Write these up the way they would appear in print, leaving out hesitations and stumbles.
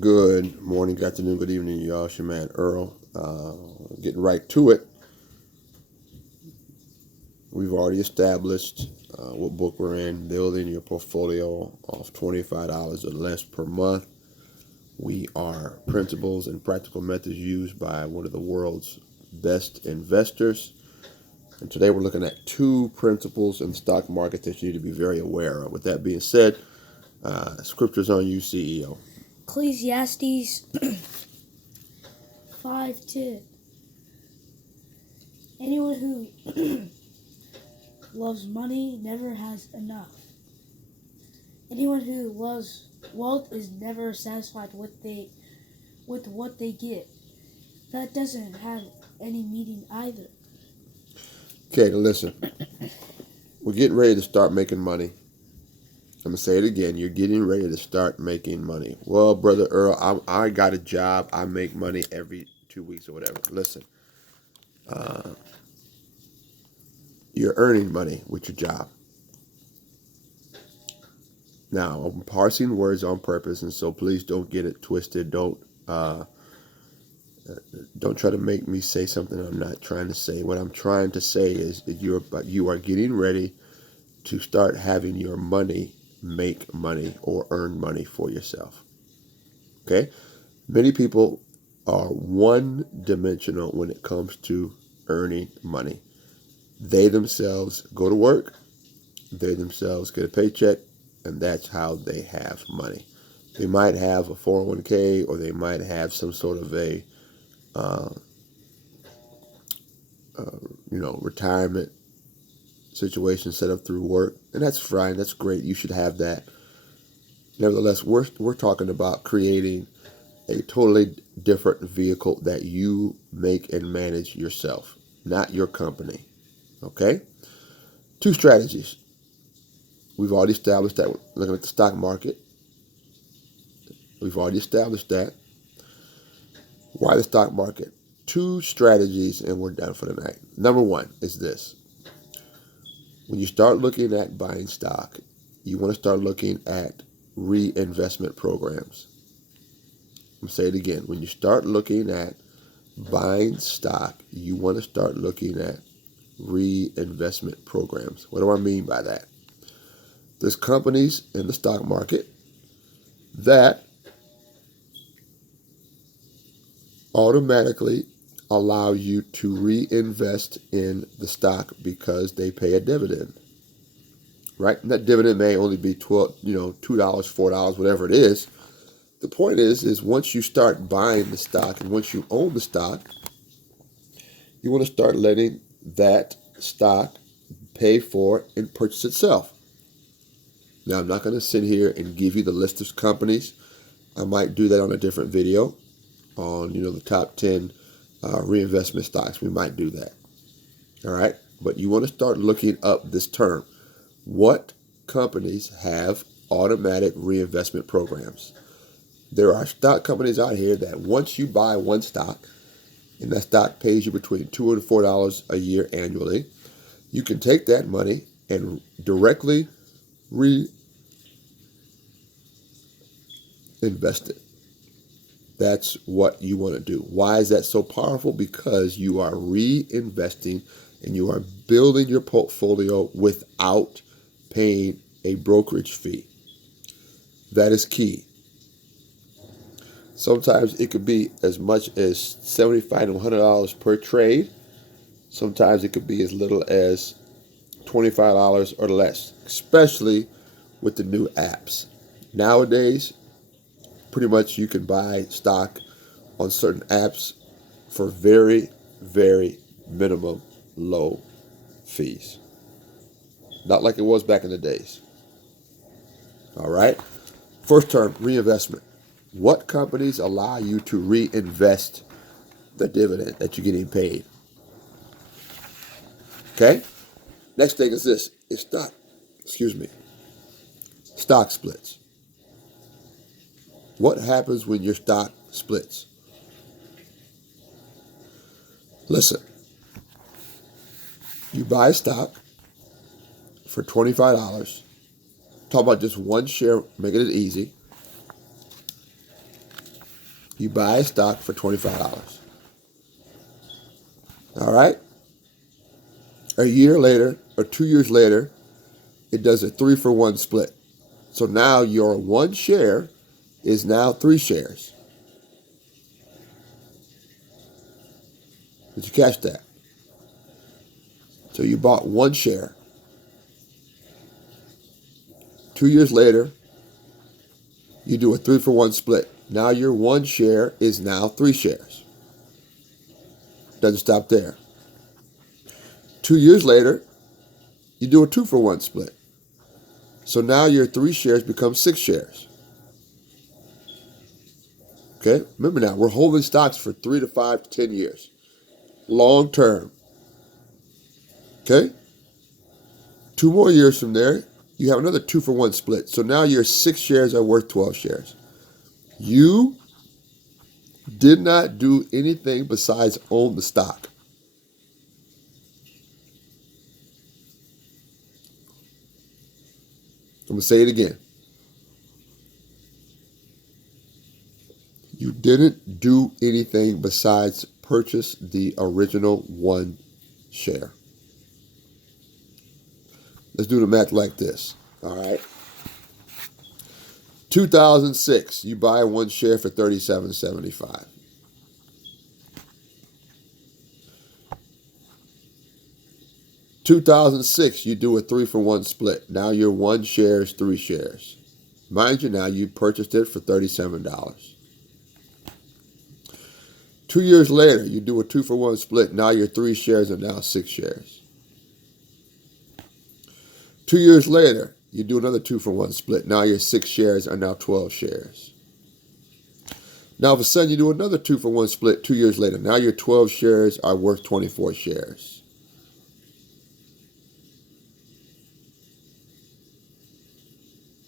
Good morning, good afternoon, good evening, y'all. It's your man Earl. Getting right to it. We've already established what book we're in, building your portfolio off $25 or less per month. We are principles and practical methods used by one of the world's best investors. And today we're looking at two principles in the stock market that you need to be very aware of. With that being said, scriptures on you, CEO. Ecclesiastes 5:10. Anyone who loves money never has enough. Anyone who loves wealth is never satisfied with what they get. That doesn't have any meaning either. Okay, now listen. We're getting ready to start making money. I'm going to say it again. You're getting ready to start making money. Well, Brother Earl, I got a job. I make money every 2 weeks or whatever. Listen, you're earning money with your job. Now, I'm parsing words on purpose, and so please don't get it twisted. Don't try to make me say something I'm not trying to say. What I'm trying to say is that you are getting ready to start having your money make money or earn money for yourself. Okay? Many people are one-dimensional when it comes to earning money. They themselves go to work, they themselves get a paycheck, and that's how they have money. They might have a 401k, or they might have some sort of a retirement situation set up through work, and that's fine. That's great. You should have that. Nevertheless, we're talking about creating a totally different vehicle that you make and manage yourself, not your company. Okay? Two strategies. We've already established that. Looking at the stock market, we've already established that. Why the stock market? Two strategies, and we're done for the night. Number one is this. When you start looking at buying stock, you want to start looking at reinvestment programs. I'm going to say it again. When you start looking at buying stock, you want to start looking at reinvestment programs. What do I mean by that? There's companies in the stock market that automatically allow you to reinvest in the stock because they pay a dividend. Right? And that dividend may only be $2, $4, whatever it is. The point is once you start buying the stock and once you own the stock, you want to start letting that stock pay for and purchase itself. Now, I'm not going to sit here and give you the list of companies. I might do that on a different video on, the top 10 reinvestment stocks. We might do that. All right? But you want to start looking up this term. What companies have automatic reinvestment programs? There are stock companies out here that once you buy one stock, and that stock pays you between $2 and $4 a year annually, you can take that money and directly reinvest it. That's what you want to do. Why is that so powerful? Because you are reinvesting and you are building your portfolio without paying a brokerage fee. That is key. Sometimes it could be as much as $75 to $100 per trade. Sometimes it could be as little as $25 or less, especially with the new apps. Nowadays, pretty much you can buy stock on certain apps for very, very minimum low fees. Not like it was back in the days. All right? First term, reinvestment. What companies allow you to reinvest the dividend that you're getting paid? Okay? Next thing is this. It's stock splits. What happens when your stock splits? Listen, you buy stock for $25. Talk about just one share, making it easy. You buy a stock for $25. All right? A year later or 2 years later, it does a 3-for-1 split. So now your one share is now 3 shares. Did you catch that? So you bought 1 share. 2 years later, you do a 3-for-1 split. Now your 1 share is now 3 shares. Doesn't stop there. 2 years later, you do a 2-for-1 split. So now your 3 shares become 6 shares. Okay? Remember now, we're holding stocks for 3 to 5 to 10 years. Long term. Okay? 2 more years from there, you have another 2-for-1 split. So now your 6 shares are worth 12 shares. You did not do anything besides own the stock. I'm going to say it again. You didn't do anything besides purchase the original 1 share. Let's do the math like this. All right. 2006, you buy 1 share for $37.75. 2006, you do a 3-for-1 split. Now your 1 share is 3 shares. Mind you, now you purchased it for $37. 2 years later, you do a 2-for-1 split. Now your 3 shares are now 6 shares. 2 years later, you do another 2-for-1 split. Now your 6 shares are now 12 shares. Now all of a sudden you do another 2-for-1 split 2 years later. Now your 12 shares are worth 24 shares.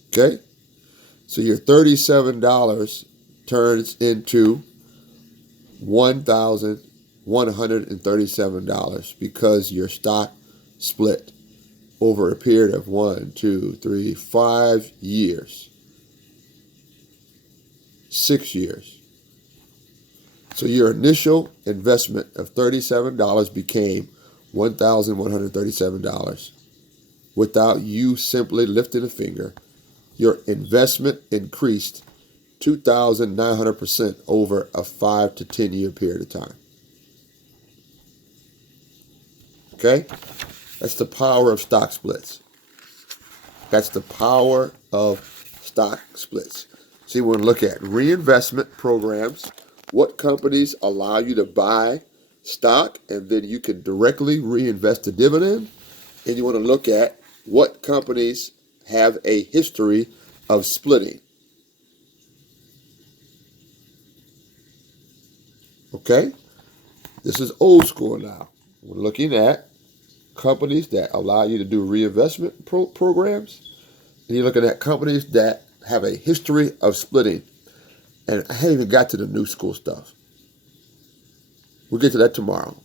Okay? So your $37 turns into $1,137 because your stock split over a period of 5 years. 6 years. So your initial investment of $37 became $1,137 without you simply lifting a finger. Your investment increased 2,900% over a 5 to 10 year period of time. Okay? That's the power of stock splits. That's the power of stock splits. See, we're going to look at reinvestment programs, what companies allow you to buy stock, and then you can directly reinvest the dividend. And you want to look at what companies have a history of splitting. Okay? This is old school now. We're looking at companies that allow you to do reinvestment programs. And you're looking at companies that have a history of splitting. And I haven't even got to the new school stuff. We'll get to that tomorrow.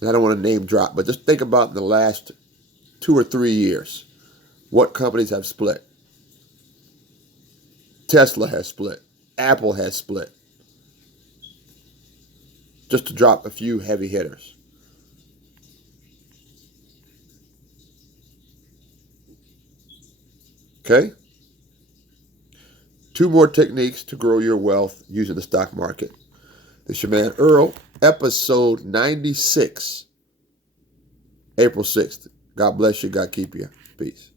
And I don't want to name drop, but just think about in the last 2 or 3 years, what companies have split. Tesla has split. Apple has split. Just to drop a few heavy hitters. Okay? 2 more techniques to grow your wealth using the stock market. This is your man Earl, episode 96, April 6th. God bless you. God keep you. Peace.